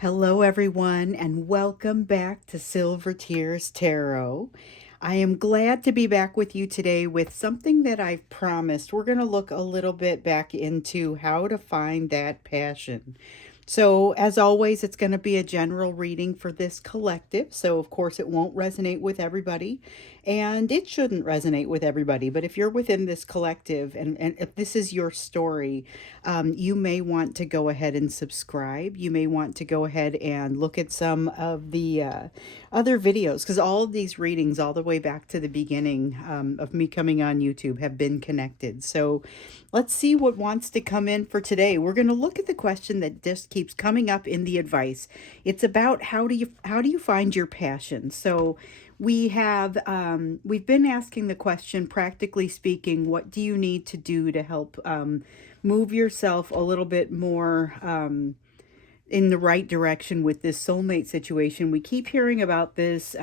Hello, everyone, and welcome back to Silver Tears Tarot. I am glad to be back with you today with something that I've promised. We're going to look a little bit back into how to find that passion. So, as always, it's going to be a general reading for this collective. So, of course, it won't resonate with everybody, and it shouldn't resonate with everybody. But if you're within this collective and if this is your story, you may want to go ahead and subscribe. You may want to go ahead and look at some of the other videos because all of these readings, all the way back to the beginning of me coming on YouTube, have been connected. So let's see what wants to come in for today. We're going to look at the question that just keeps coming up in the advice. It's about how do you find your passion. So we've been asking the question, practically speaking, what do you need to do to help move yourself a little bit more in the right direction with this soulmate situation. We keep hearing about this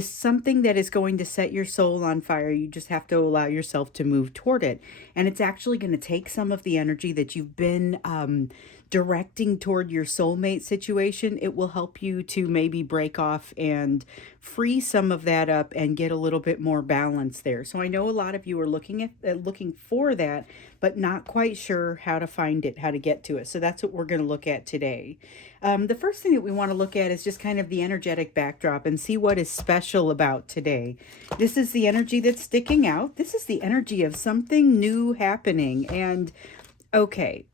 something that is going to set your soul on fire. You just have to allow yourself to move toward it, and it's actually going to take some of the energy that you've been directing toward your soulmate situation. It will help you to maybe break off and free some of that up and get a little bit more balance there. So I know a lot of you are looking for that, but not quite sure how to find it, how to get to it. So that's what we're going to look at today. The first thing that we want to look at is just kind of the energetic backdrop and see what is special about today. This is the energy that's sticking out. This is the energy of something new happening. And okay,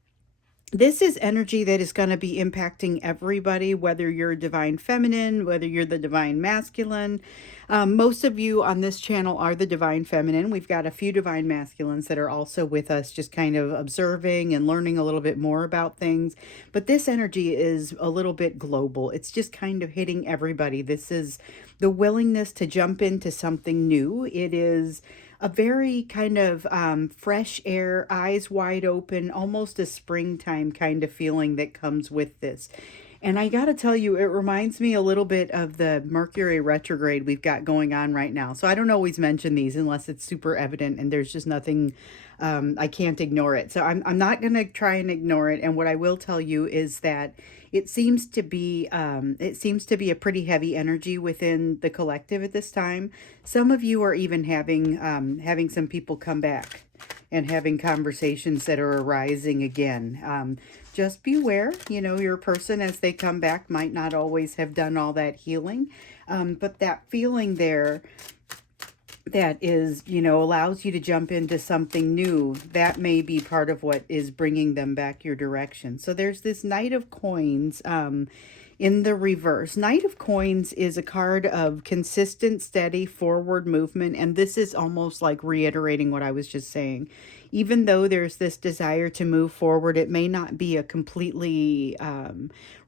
this is energy that is going to be impacting everybody, whether you're divine feminine, whether you're the divine masculine. Most of you on this channel are the divine feminine. We've got a few divine masculines that are also with us, just kind of observing and learning a little bit more about things. But this energy is a little bit global. It's just kind of hitting everybody. This is the willingness to jump into something new. It is a very kind of fresh air, eyes wide open, almost a springtime kind of feeling that comes with this. And I got to tell you, it reminds me a little bit of the Mercury retrograde we've got going on right now. So I don't always mention these unless it's super evident and there's just nothing, I can't ignore it. So I'm not going to try and ignore it. And what I will tell you is that it seems to be a pretty heavy energy within the collective at this time. Some of you are even having some people come back and having conversations that are arising again. Just beware, your person as they come back might not always have done all that healing. But that feeling there that is, allows you to jump into something new, that may be part of what is bringing them back your direction. So there's this Knight of Coins in the reverse. Knight of Coins is a card of consistent, steady forward movement. And this is almost like reiterating what I was just saying. Even though there's this desire to move forward, it may not be a completely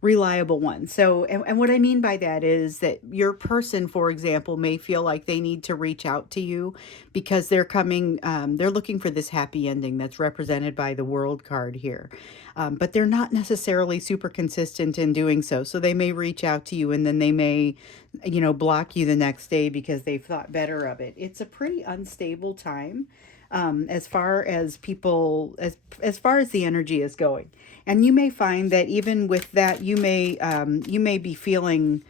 reliable one. So, and what I mean by that is that your person, for example, may feel like they need to reach out to you because they're looking for this happy ending that's represented by the World card here. But they're not necessarily super consistent in doing so. So they may reach out to you and then they may, block you the next day because they've thought better of it. It's a pretty unstable time as far as people, as far as the energy is going. And you may find that even with that, you may be feeling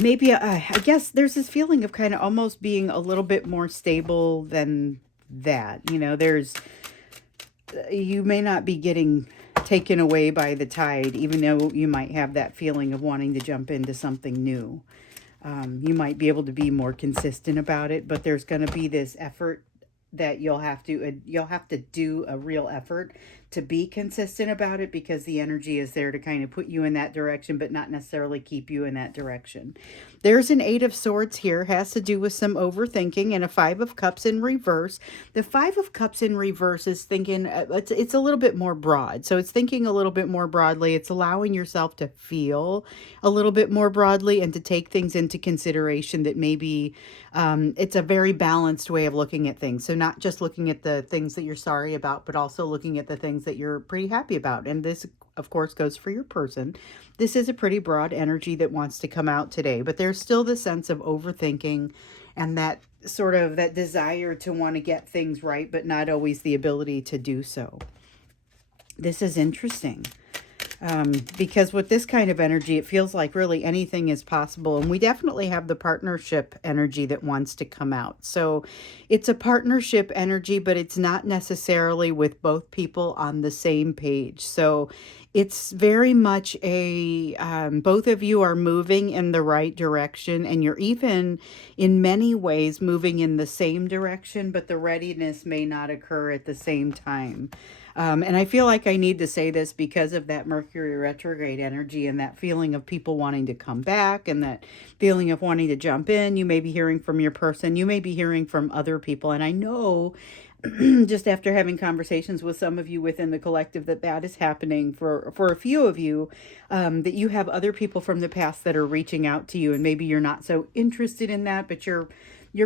maybe, I guess there's this feeling of kind of almost being a little bit more stable than that. You may not be getting taken away by the tide, even though you might have that feeling of wanting to jump into something new. You might be able to be more consistent about it, but there's going to be this effort that you'll have to do a real effort to be consistent about it because the energy is there to kind of put you in that direction, but not necessarily keep you in that direction. There's an Eight of Swords here, has to do with some overthinking, and a Five of Cups in reverse. The Five of Cups in reverse is thinking, it's a little bit more broad. So it's thinking a little bit more broadly. It's allowing yourself to feel a little bit more broadly and to take things into consideration that maybe it's a very balanced way of looking at things. So not just looking at the things that you're sorry about, but also looking at the things that you're pretty happy about. And this, of course, goes for your person. This is a pretty broad energy that wants to come out today, but there's still the sense of overthinking and that sort of that desire to want to get things right, but not always the ability to do so. This is interesting. Because with this kind of energy, it feels like really anything is possible. And we definitely have the partnership energy that wants to come out. So it's a partnership energy, but it's not necessarily with both people on the same page. So it's very much both of you are moving in the right direction, and you're even in many ways moving in the same direction, but the readiness may not occur at the same time. And I feel like I need to say this because of that Mercury retrograde energy and that feeling of people wanting to come back and that feeling of wanting to jump in. You may be hearing from your person, you may be hearing from other people. And I know just after having conversations with some of you within the collective that that is happening for a few of you, that you have other people from the past that are reaching out to you, and maybe you're not so interested in that, but you're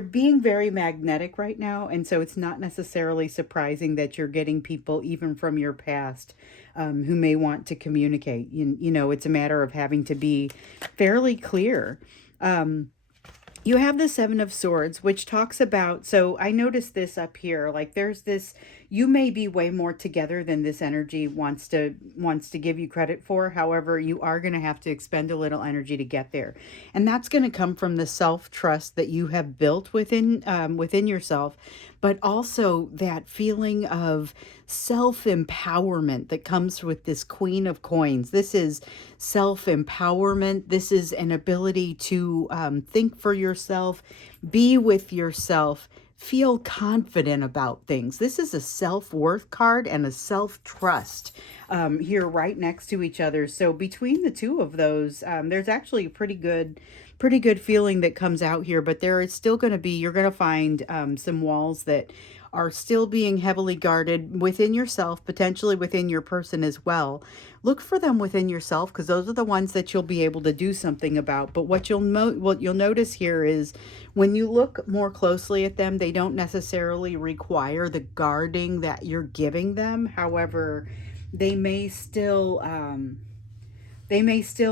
being very magnetic right now, and so it's not necessarily surprising that you're getting people even from your past, who may want to communicate. You know, it's a matter of having to be fairly clear. You have the Seven of Swords, which talks about, so I noticed this up here, like there's this, you may be way more together than this energy wants to give you credit for. However, you are going to have to expend a little energy to get there. And that's going to come from the self-trust that you have built within yourself, but also that feeling of self-empowerment that comes with this Queen of Coins. This is self-empowerment. This is an ability to think for yourself, be with yourself, feel confident about things. This is a self-worth card and a self-trust here right next to each other. So between the two of those, there's actually a pretty good feeling that comes out here, but there is still going to be, you're going to find some walls that are still being heavily guarded within yourself, potentially within your person as well. Look for them within yourself, because those are the ones that you'll be able to do something about. But what you'll notice here is when you look more closely at them, they don't necessarily require the guarding that you're giving them. However, they may still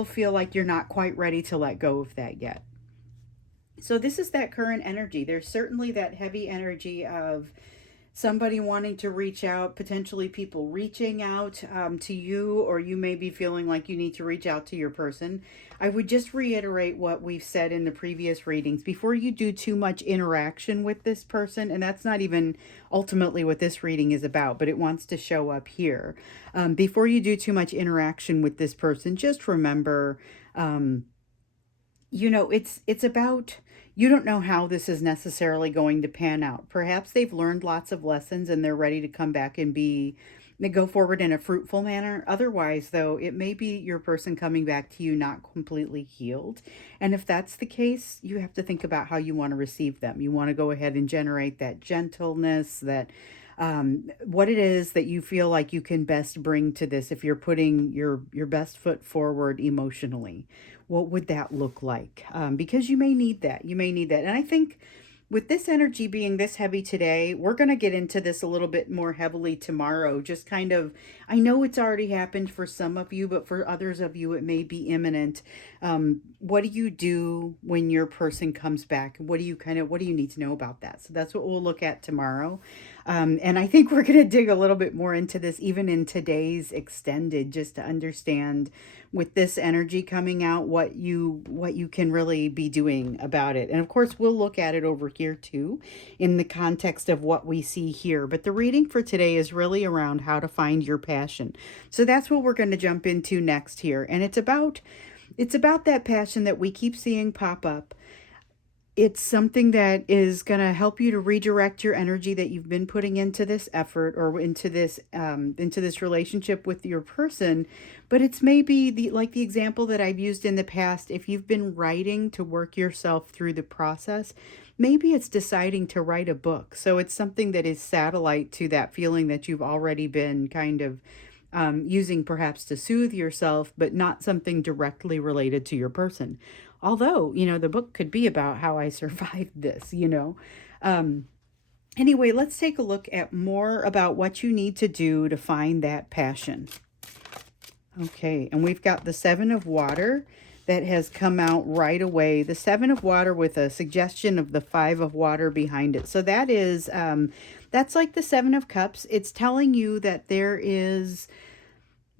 feel like you're not quite ready to let go of that yet. So this is that current energy. There's certainly that heavy energy of somebody wanting to reach out, potentially people reaching out to you, or you may be feeling like you need to reach out to your person. I would just reiterate what we've said in the previous readings. Before you do too much interaction with this person, and that's not even ultimately what this reading is about, but it wants to show up here. Before you do too much interaction with this person, just remember, it's about, you don't know how this is necessarily going to pan out. Perhaps they've learned lots of lessons and they're ready to come back and go forward in a fruitful manner. Otherwise, though, it may be your person coming back to you not completely healed. And if that's the case, you have to think about how you want to receive them. You want to go ahead and generate that gentleness, that what it is that you feel like you can best bring to this. If you're putting your best foot forward emotionally, what would that look like? Because you may need that. You may need that. And I think with this energy being this heavy today, we're going to get into this a little bit more heavily tomorrow. Just kind of, I know it's already happened for some of you, but for others of you, it may be imminent. What do you do when your person comes back? What do you need to know about that? So that's what we'll look at tomorrow. And I think we're going to dig a little bit more into this, even in today's extended, just to understand with this energy coming out, what you can really be doing about it. And of course, we'll look at it over here too, in the context of what we see here. But the reading for today is really around how to find your passion. So that's what we're going to jump into next here. And it's about that passion that we keep seeing pop up. It's something that is going to help you to redirect your energy that you've been putting into this effort, or into this relationship with your person. But it's maybe the example that I've used in the past. If you've been writing to work yourself through the process, maybe it's deciding to write a book. So it's something that is satellite to that feeling that you've already been kind of using perhaps to soothe yourself, but not something directly related to your person. Although, the book could be about how I survived this. Um, anyway, let's take a look at more about what you need to do to find that passion. Okay, and we've got the Seven of Water that has come out right away. The Seven of Water with a suggestion of the Five of Water behind it. So that is, that's like the Seven of Cups. It's telling you that there is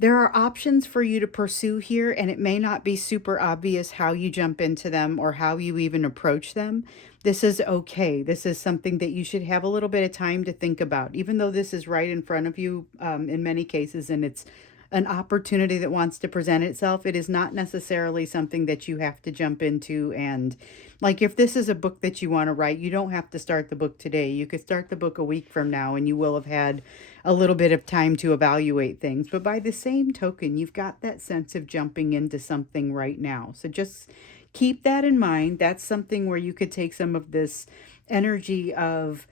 There are options for you to pursue here, and it may not be super obvious how you jump into them or how you even approach them. This is okay. This is something that you should have a little bit of time to think about, even though this is right in front of you in many cases, and it's an opportunity that wants to present itself. It is not necessarily something that you have to jump into. And like, if this is a book that you want to write, you don't have to start the book today. You could start the book a week from now, and you will have had a little bit of time to evaluate things. But by the same token, you've got that sense of jumping into something right now. So just keep that in mind. That's something where you could take some of this energy of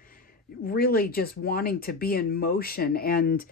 really just wanting to be in motion, and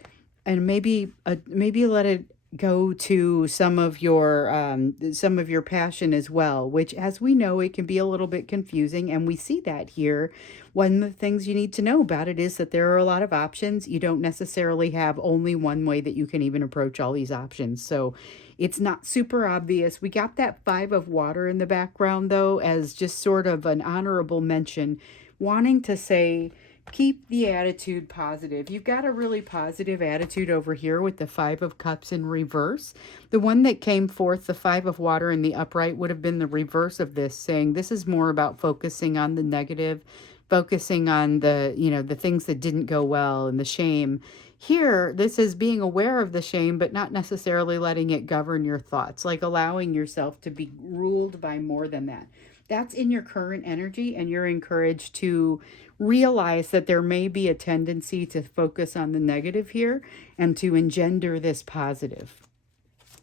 maybe let it go to some of your passion as well, which, as we know, it can be a little bit confusing, and we see that here. One of the things you need to know about it is that there are a lot of options. You don't necessarily have only one way that you can even approach all these options, so it's not super obvious. We got that 5 of water in the background, though, as just sort of an honorable mention, wanting to say, keep the attitude positive. You've got a really positive attitude over here with the 5 of cups in reverse. The one that came forth, the 5 of water in the upright, would have been the reverse of this, saying this is more about focusing on the negative, focusing on the things that didn't go well and the shame. Here, this is being aware of the shame, but not necessarily letting it govern your thoughts, like allowing yourself to be ruled by more than that. That's in your current energy, and you're encouraged to realize that there may be a tendency to focus on the negative here and to engender this positive.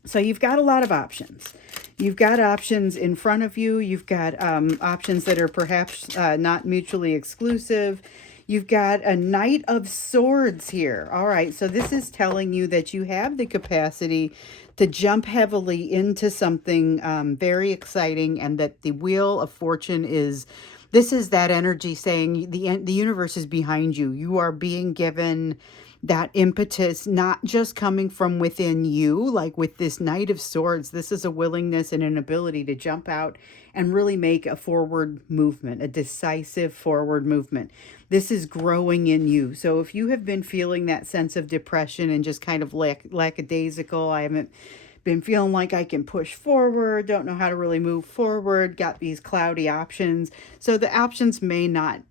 So you've got a lot of options. You've got options in front of you. You've got options that are perhaps not mutually exclusive. You've got a Knight of Swords here. All right, so this is telling you that you have the capacity to jump heavily into something very exciting, and that the Wheel of Fortune is, this is that energy saying the universe is behind you. You are being given that impetus, not just coming from within you, like with this Knight of Swords. This is a willingness and an ability to jump out and really make a forward movement, a decisive forward movement. This is growing in you. So if you have been feeling that sense of depression and just kind of lackadaisical, I haven't been feeling like I can push forward, don't know how to really move forward, got these cloudy options. So the options may not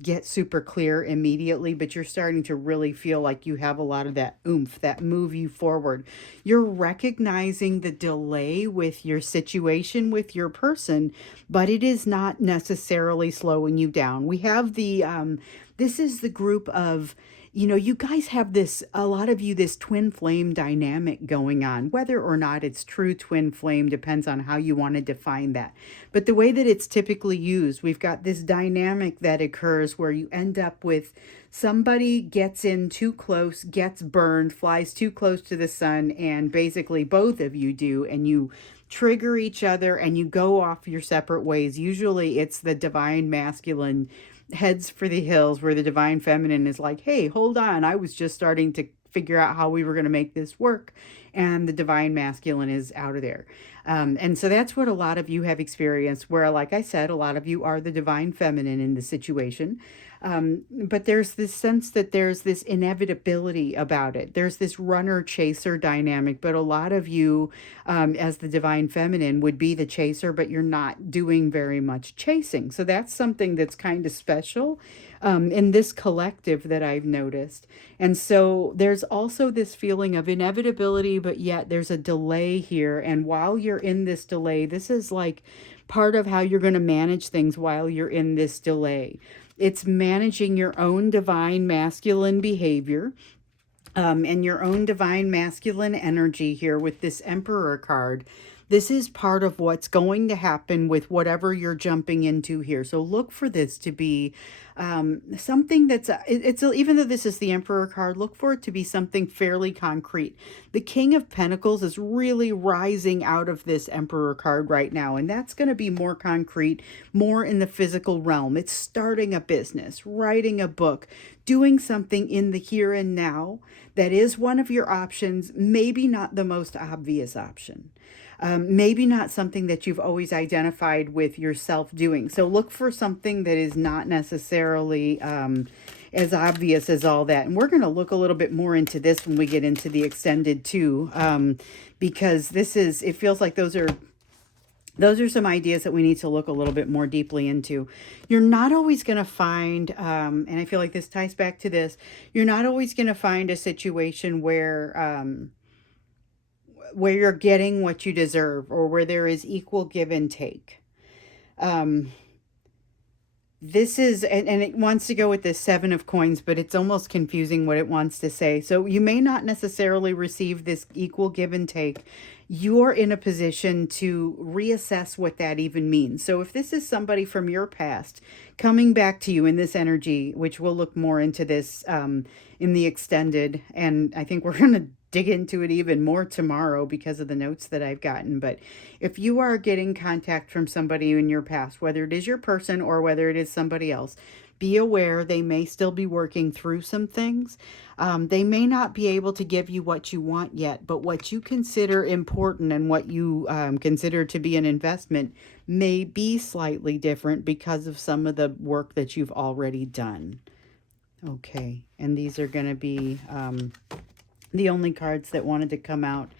get super clear immediately, but you're starting to really feel like you have a lot of that oomph that move you forward. You're recognizing the delay with your situation, with your person, but it is not necessarily slowing you down. We have this is the group of, you guys have this, a lot of you, this twin flame dynamic going on. Whether or not it's true twin flame depends on how you want to define that. But the way that it's typically used, we've got this dynamic that occurs where you end up with somebody gets in too close, gets burned, flies too close to the sun, and basically both of you do, and you trigger each other and you go off your separate ways. Usually it's the divine masculine heads for the hills, where the divine feminine is like, hey, hold on, I was just starting to figure out how we were going to make this work, and the divine masculine is out of there. And so that's what a lot of you have experienced, where, like I said, a lot of you are the divine feminine in the situation. But there's this sense that there's this inevitability about it. There's this runner-chaser dynamic, but a lot of you, as the divine feminine, would be the chaser, but you're not doing very much chasing. So that's something that's kind of special in this collective that I've noticed. And so there's also this feeling of inevitability, but yet there's a delay here. And while you're in this delay, this is like part of how you're going to manage things while you're in this delay. It's managing your own divine masculine behavior and your own divine masculine energy here with this Emperor card. This is part of what's going to happen with whatever you're jumping into here. So look for this to be something that's, even though this is the Emperor card, look for it to be something fairly concrete. The King of Pentacles is really rising out of this Emperor card right now, and that's going to be more concrete, more in the physical realm. It's starting a business, writing a book, doing something in the here and now that is one of your options, maybe not the most obvious option. Maybe not something that you've always identified with yourself doing. So look for something that is not necessarily as obvious as all that. And we're going to look a little bit more into this when we get into the extended too, because it feels like those are some ideas that we need to look a little bit more deeply into. You're not always going to find, and I feel like this ties back to this, you're not always going to find a situation where you're getting what you deserve, or where there is equal give and take. Um, this is, and it wants to go with the seven of coins, but it's almost confusing what it wants to say. So you may not necessarily receive this equal give and take. You're in a position to reassess what that even means. So if this is somebody from your past coming back to you in this energy, which we'll look more into this in the extended, and I think we're going to dig into it even more tomorrow because of the notes that I've gotten. But if you are getting contact from somebody in your past, whether it is your person or whether it is somebody else, be aware they may still be working through some things. They may not be able to give you what you want yet, but what you consider important and what you consider to be an investment may be slightly different because of some of the work that you've already done. Okay, and these are going to be the only cards that wanted to come out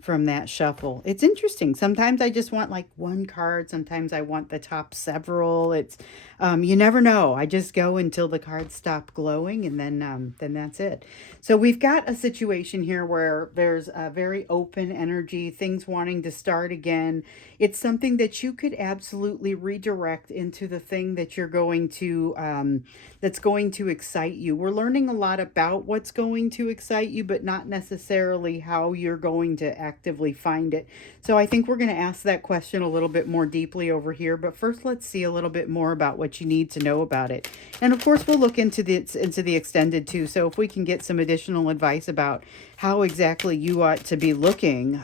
from that shuffle. It's interesting. Sometimes I just want like one card. Sometimes I want the top several. It's you never know. I just go until the cards stop glowing, and then that's it. So we've got a situation here where there's a very open energy, things wanting to start again. It's something that you could absolutely redirect into the thing that you're going to that's going to excite you. We're learning a lot about what's going to excite you, but not necessarily how you're going to actively find it. So I think we're going to ask that question a little bit more deeply over here. But first, let's see a little bit more about what you need to know about it. And of course, we'll look into the extended too. So if we can get some additional advice about how exactly you ought to be looking,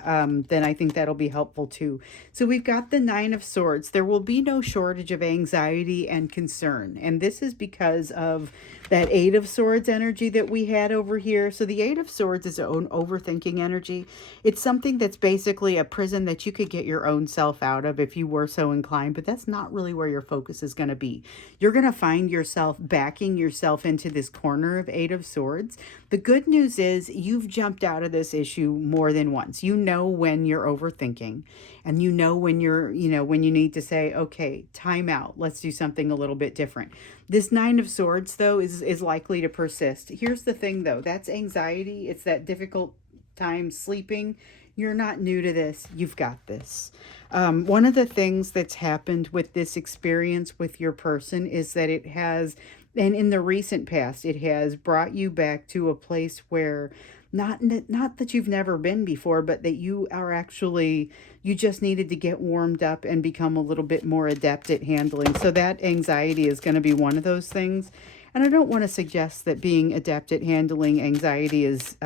then I think that'll be helpful too. So we've got the Nine of Swords. There will be no shortage of anxiety and concern. And this is because of that Eight of Swords energy that we had over here. So the Eight of Swords is own overthinking energy. It's something that's basically a prison that you could get your own self out of if you were so inclined, but that's not really where your focus is going to be. You're going to find yourself backing yourself into this corner of Eight of Swords. The good news is you've jumped out of this issue more than once. You know when you're overthinking, and you know when when you need to say, okay, time out. Let's do something a little bit different. This Nine of Swords, though, is likely to persist. Here's the thing, though. That's anxiety. It's that difficult time sleeping. You're not new to this. You've got this. One of the things that's happened with this experience with your person is that it has, and in the recent past, it has brought you back to a place where not that you've never been before, but that you are actually, you just needed to get warmed up and become a little bit more adept at handling. So that anxiety is going to be one of those things. And I don't want to suggest that being adept at handling anxiety is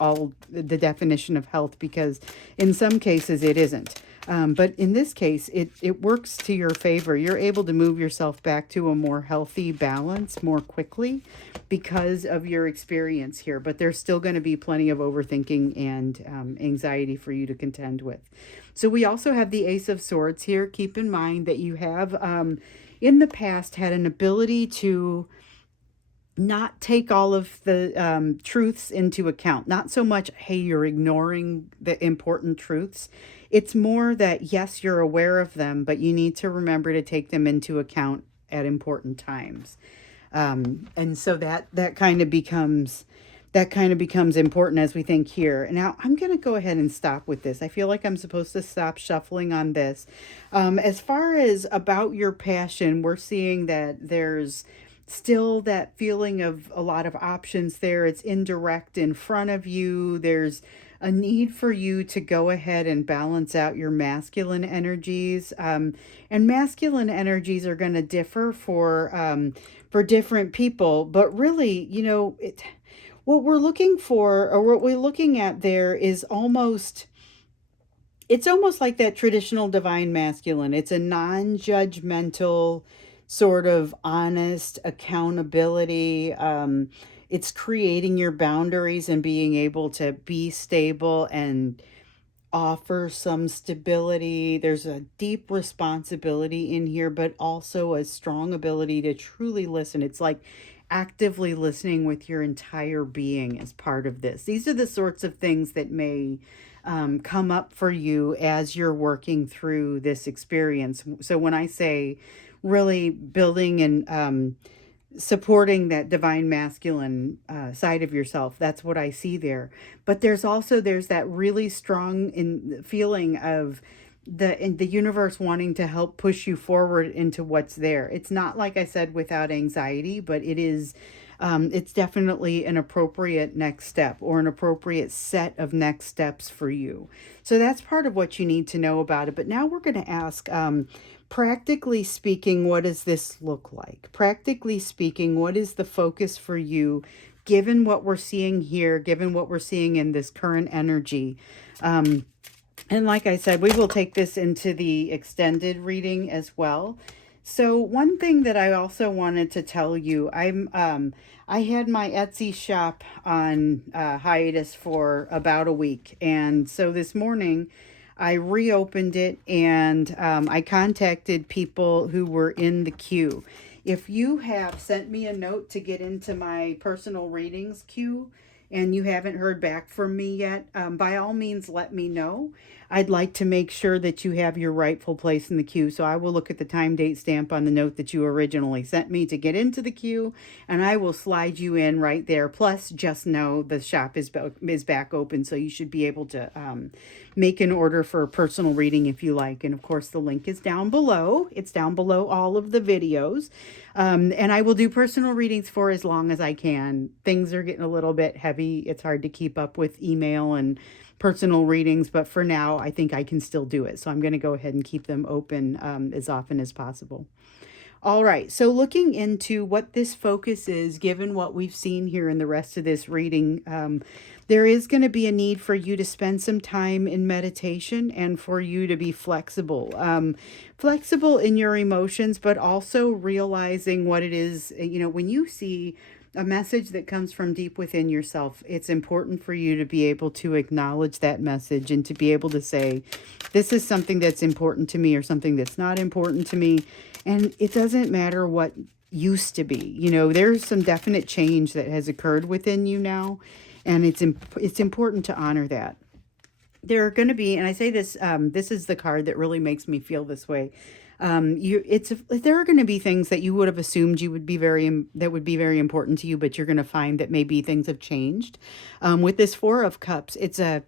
all the definition of health, because in some cases it isn't. But in this case, it works to your favor. You're able to move yourself back to a more healthy balance more quickly because of your experience here. But there's still going to be plenty of overthinking and anxiety for you to contend with. So we also have the Ace of Swords here. Keep in mind that you have in the past had an ability to not take all of the truths into account. Not so much, hey, you're ignoring the important truths. It's more that, yes, you're aware of them, but you need to remember to take them into account at important times. And so that kind of becomes important as we think here. Now, I'm going to go ahead and stop with this. I feel like I'm supposed to stop shuffling on this. As far as about your passion, we're seeing that there's still that feeling of a lot of options there. It's indirect in front of you. There's a need for you to go ahead and balance out your masculine energies. And masculine energies are going to differ for different people. But really, what we're looking for, or what we're looking at there, is it's almost like that traditional divine masculine. It's a non-judgmental, sort of honest accountability. It's creating your boundaries and being able to be stable and offer some stability. There's a deep responsibility in here, but also a strong ability to truly listen. It's like actively listening with your entire being as part of this. These are the sorts of things that may come up for you as you're working through this experience. So when I say really building and supporting that divine masculine side of yourself, that's what I see there. But there's that really strong feeling of the universe wanting to help push you forward into what's there. It's not, like I said, without anxiety, but it's definitely an appropriate next step, or an appropriate set of next steps for you. So that's part of what you need to know about it. But now we're going to ask, practically speaking, what does this look like? Practically speaking, what is the focus for you, given what we're seeing here, given what we're seeing in this current energy? And like I said, we will take this into the extended reading as well. So one thing that I also wanted to tell you, I had my Etsy shop on hiatus for about a week, and so this morning I reopened it, and I contacted people who were in the queue. If you have sent me a note to get into my personal readings queue and you haven't heard back from me yet, by all means, let me know. I'd like to make sure that you have your rightful place in the queue. So I will look at the time date stamp on the note that you originally sent me to get into the queue, and I will slide you in right there. Plus, just know the shop is back open, so you should be able to make an order for a personal reading if you like. And of course, the link is down below. It's down below all of the videos. And I will do personal readings for as long as I can. Things are getting a little bit heavy. It's hard to keep up with email and personal readings, but for now, I think I can still do it. So I'm going to go ahead and keep them open as often as possible. All right, so looking into what this focus is, given what we've seen here in the rest of this reading, there is going to be a need for you to spend some time in meditation and for you to be flexible. Flexible in your emotions, but also realizing what it is. When you see a message that comes from deep within yourself, it's important for you to be able to acknowledge that message and to be able to say, this is something that's important to me or something that's not important to me. And it doesn't matter what used to be. There's some definite change that has occurred within you now, and it's important to honor that. There are going to be, and I say this, this is the card that really makes me feel this way. There are going to be things that you would have assumed that would be very important to you, but you're going to find that maybe things have changed. With this Four of Cups, it's a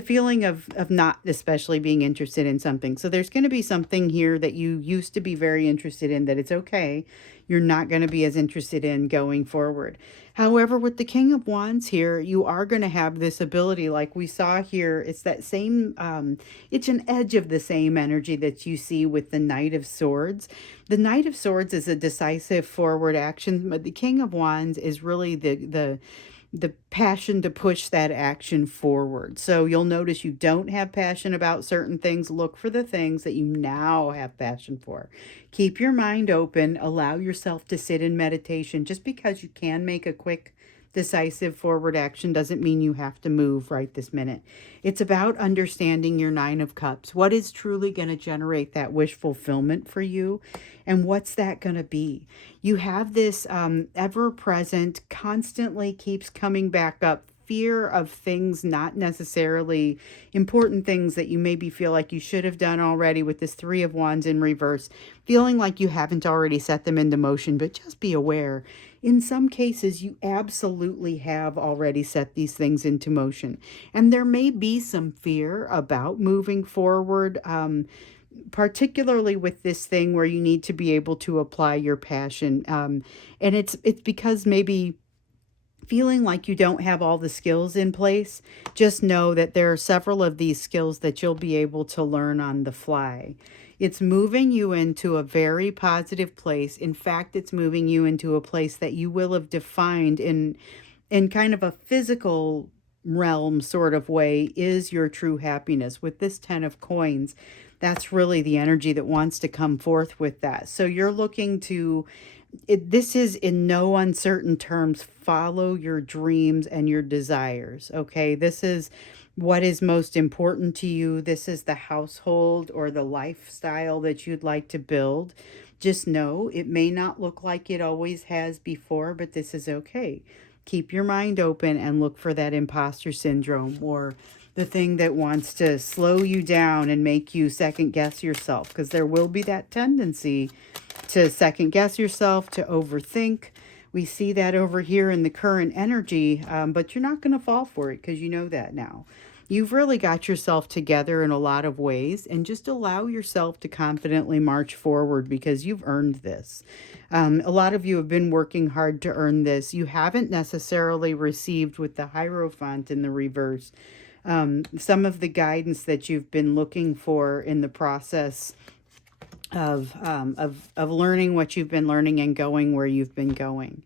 feeling of not especially being interested in something. So there's going to be something here that you used to be very interested in that it's okay, you're not going to be as interested in going forward. However, with the King of Wands here, you are going to have this ability, like we saw here. It's that same, it's an edge of the same energy that you see with the Knight of Swords. The Knight of Swords is a decisive forward action, but the King of Wands is really the passion to push that action forward. So you'll notice you don't have passion about certain things. Look for the things that you now have passion for. Keep your mind open. Allow yourself to sit in meditation. Just because you can make a quick, decisive forward action doesn't mean you have to move right this minute. It's about understanding your Nine of Cups. What is truly going to generate that wish fulfillment for you? And what's that going to be? You have this ever-present, constantly keeps coming back up fear of things not necessarily important, things that you maybe feel like you should have done already, with this Three of Wands in reverse, feeling like you haven't already set them into motion. But just be aware, in some cases, you absolutely have already set these things into motion. And there may be some fear about moving forward, particularly with this thing where you need to be able to apply your passion. And it's because maybe feeling like you don't have all the skills in place. Just know that there are several of these skills that you'll be able to learn on the fly. It's moving you into a very positive place. In fact, it's moving you into a place that you will have defined in kind of a physical realm sort of way is your true happiness. With this Ten of Coins, that's really the energy that wants to come forth with that. So you're looking to, this is in no uncertain terms, follow your dreams and your desires. Okay, this is what is most important to you. This is the household or the lifestyle that you'd like to build. Just know it may not look like it always has before, but this is okay. Keep your mind open and look for that imposter syndrome or the thing that wants to slow you down and make you second guess yourself, because there will be that tendency to second guess yourself, to overthink. We see that over here in the current energy, but you're not going to fall for it because you know that now. You've really got yourself together in a lot of ways, and just allow yourself to confidently march forward because you've earned this. A lot of you have been working hard to earn this. You haven't necessarily received with the Hierophant in the reverse some of the guidance that you've been looking for in the process of learning what you've been learning and going where you've been going.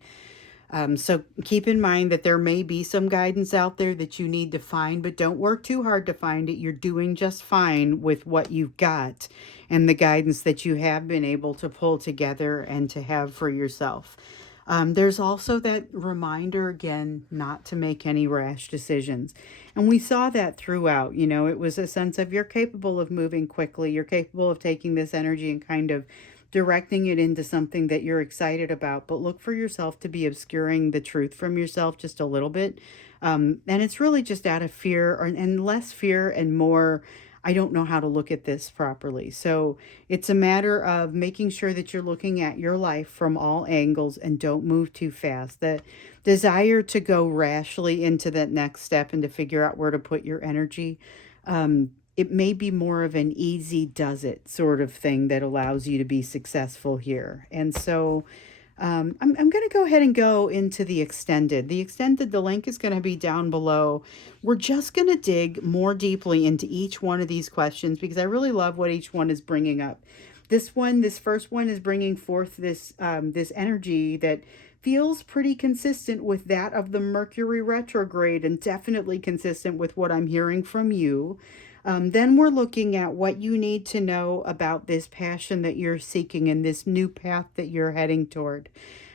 So keep in mind that there may be some guidance out there that you need to find, but don't work too hard to find it. You're doing just fine with what you've got and the guidance that you have been able to pull together and to have for yourself. There's also that reminder again not to make any rash decisions. And we saw that throughout. It was a sense of you're capable of moving quickly, you're capable of taking this energy and kind of directing it into something that you're excited about, but look for yourself to be obscuring the truth from yourself just a little bit. And it's really just out of fear, and less fear and more, I don't know how to look at this properly. So it's a matter of making sure that you're looking at your life from all angles and don't move too fast. The desire to go rashly into that next step and to figure out where to put your energy, it may be more of an easy does it sort of thing that allows you to be successful here. And so I'm going to go ahead and go into the extended. The link is going to be down below. We're just going to dig more deeply into each one of these questions because I really love what each one is bringing up. This first one is bringing forth this energy that feels pretty consistent with that of the Mercury retrograde and definitely consistent with what I'm hearing from you. Then we're looking at what you need to know about this passion that you're seeking and this new path that you're heading toward.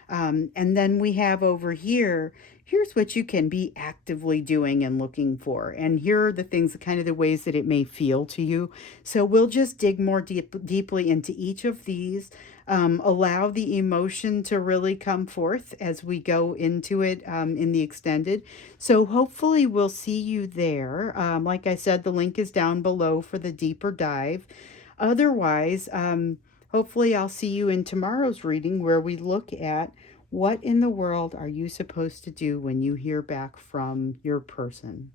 And then we have over here, here's what you can be actively doing and looking for. And here are the things, kind of the ways that it may feel to you. So we'll just dig more deeply into each of these. Allow the emotion to really come forth as we go into it in the extended. So hopefully we'll see you there. Like I said, the link is down below for the deeper dive. Otherwise, hopefully I'll see you in tomorrow's reading where we look at what in the world are you supposed to do when you hear back from your person.